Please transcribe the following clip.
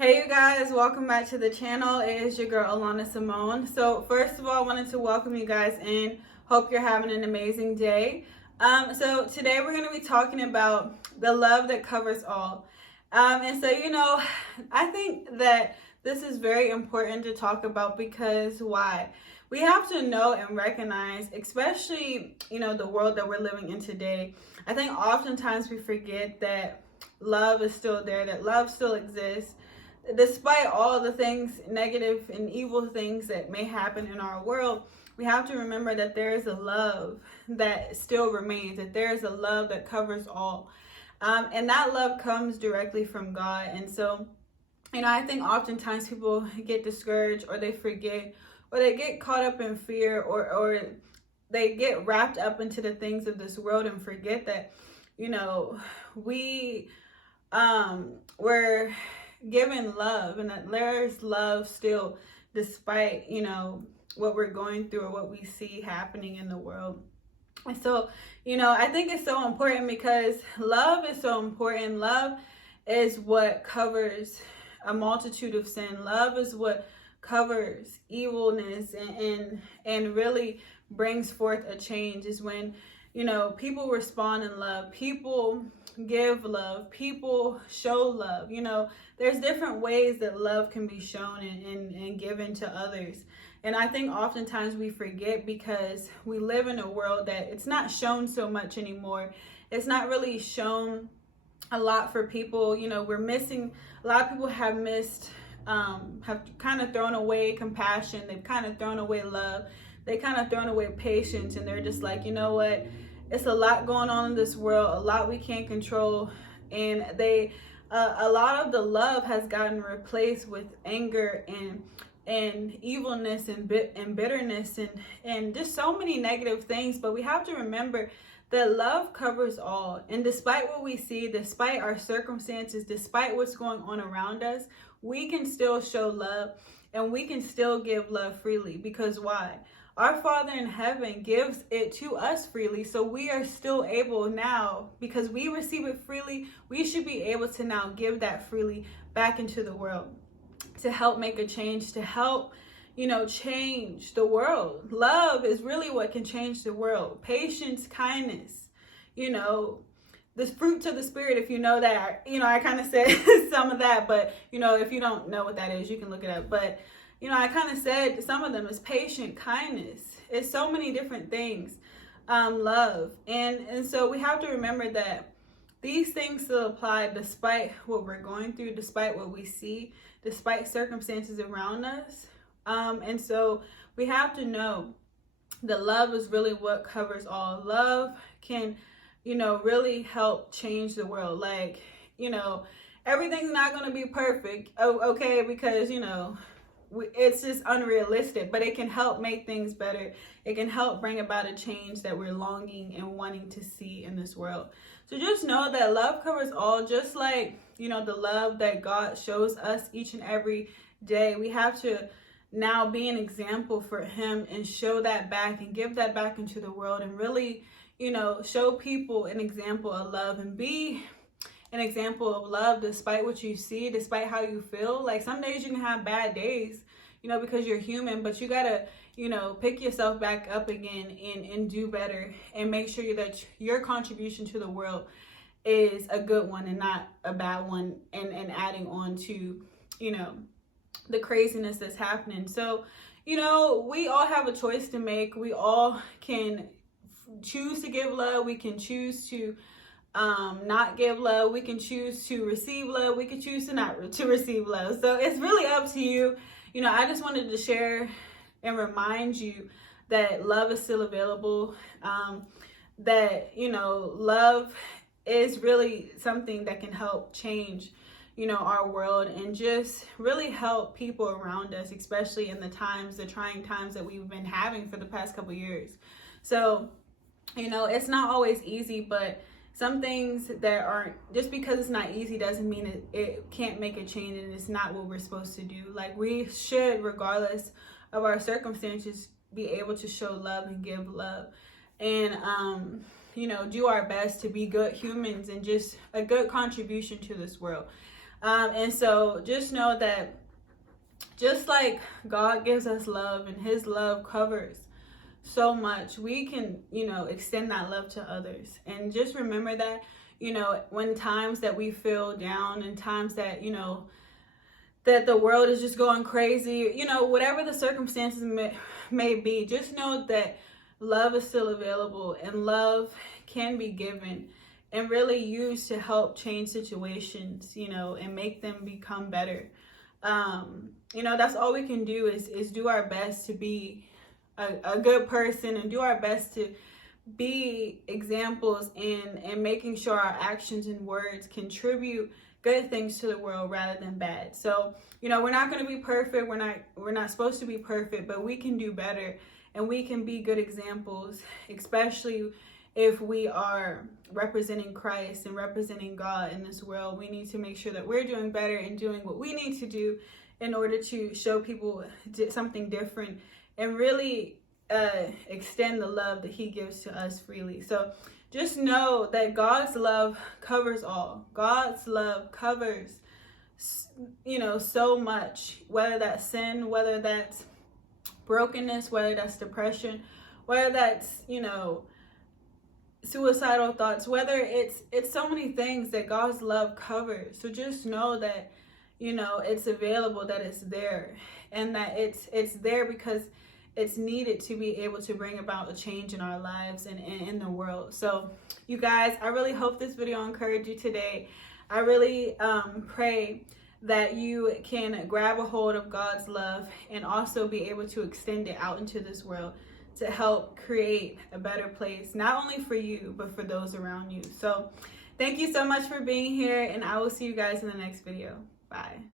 Hey you guys, welcome back to the channel. It is your girl Alana Simone. So first of all, I wanted to welcome you guys in. Hope you're having an amazing day. So today we're going to be talking about the love that covers all. I think that this is very important to talk about because why? We have to know and recognize, especially, the world that we're living in today. I think oftentimes we forget that love is still there, that love still exists despite all the things, negative and evil things that may happen in our world. We have to remember that there is a love that still remains, that there is a love that covers all. And that love comes directly from God. And so, I think oftentimes people get discouraged or they forget or they get caught up in fear or they get wrapped up into the things of this world and forget that, we we're given love and that there's love still despite what we're going through or what we see happening in the world. And so I think it's so important because love is so important. Love is what covers a multitude of sin. Love is what covers evilness and really brings forth a change. Is when people respond in love, people give love, people show love. There's different ways that love can be shown and given to others. And I think oftentimes we forget because we live in a world that it's not shown so much anymore. It's not really shown a lot for people. We're missing, a lot of people have kind of thrown away compassion. They've kind of thrown away love. They kind of thrown away patience, and they're just like, you know what? It's a lot going on in this world, a lot we can't control, and a lot of the love has gotten replaced with anger and evilness and bitterness and just so many negative things. But we have to remember that love covers all, and despite what we see, despite our circumstances, despite what's going on around us, we can still show love and we can still give love freely. Because why? Our Father in heaven gives it to us freely. So we are still able now, because we receive it freely, we should be able to now give that freely back into the world to help make a change, to help, change the world. Love is really what can change the world. Patience, kindness, the fruits of the Spirit, if you know that. I kind of said some of that, but, if you don't know what that is, you can look it up. But I kind of said some of them is patient, kindness. It's so many different things. Love. And so we have to remember that these things still apply despite what we're going through, despite what we see, despite circumstances around us. And so we have to know that love is really what covers all. Love can, really help change the world. Like, everything's not going to be perfect. Okay, because, it's just unrealistic, but it can help make things better. It can help bring about a change that we're longing and wanting to see in this world. So just know that love covers all, just like, the love that God shows us each and every day. We have to now be an example for him and show that back and give that back into the world and really, show people an example of love and be an example of love despite what you see, despite how you feel. Like some days you can have bad days, because you're human, but you gotta, pick yourself back up again and do better and make sure that your contribution to the world is a good one and not a bad one, and adding on to, the craziness that's happening. So, we all have a choice to make. We all can choose to give love. We can choose to not give love. We can choose to receive love. We can choose to not to receive love. So it's really up to you. I just wanted to share and remind you that love is still available. That love is really something that can help change our world and just really help people around us, especially in the trying times that we've been having for the past couple years. So it's not always easy, but some things that aren't, just because it's not easy doesn't mean it can't make a change, and it's not what we're supposed to do. Like we should, regardless of our circumstances, be able to show love and give love and do our best to be good humans and just a good contribution to this world. And so just know that just like God gives us love and his love covers so much, we can, extend that love to others. And just remember that, when times that we feel down and times that, that the world is just going crazy, whatever the circumstances may be, just know that love is still available and love can be given and really used to help change situations, and make them become better. That's all we can do is do our best to be a good person and do our best to be examples and making sure our actions and words contribute good things to the world rather than bad. So, we're not going to be perfect. We're not supposed to be perfect, but we can do better and we can be good examples, especially if we are representing Christ and representing God in this world. We need to make sure that we're doing better and doing what we need to do in order to show people something different and really extend the love that he gives to us freely. So just know that God's love covers all. God's love covers, so much, whether that's sin, whether that's brokenness, whether that's depression, whether that's, suicidal thoughts, whether it's so many things that God's love covers. So just know that, it's available, that it's there, and that it's there because it's needed to be able to bring about a change in our lives and in the world. So you guys, I really hope this video encouraged you today. I really pray that you can grab a hold of God's love and also be able to extend it out into this world to help create a better place, not only for you, but for those around you. So thank you so much for being here, and I will see you guys in the next video. Bye.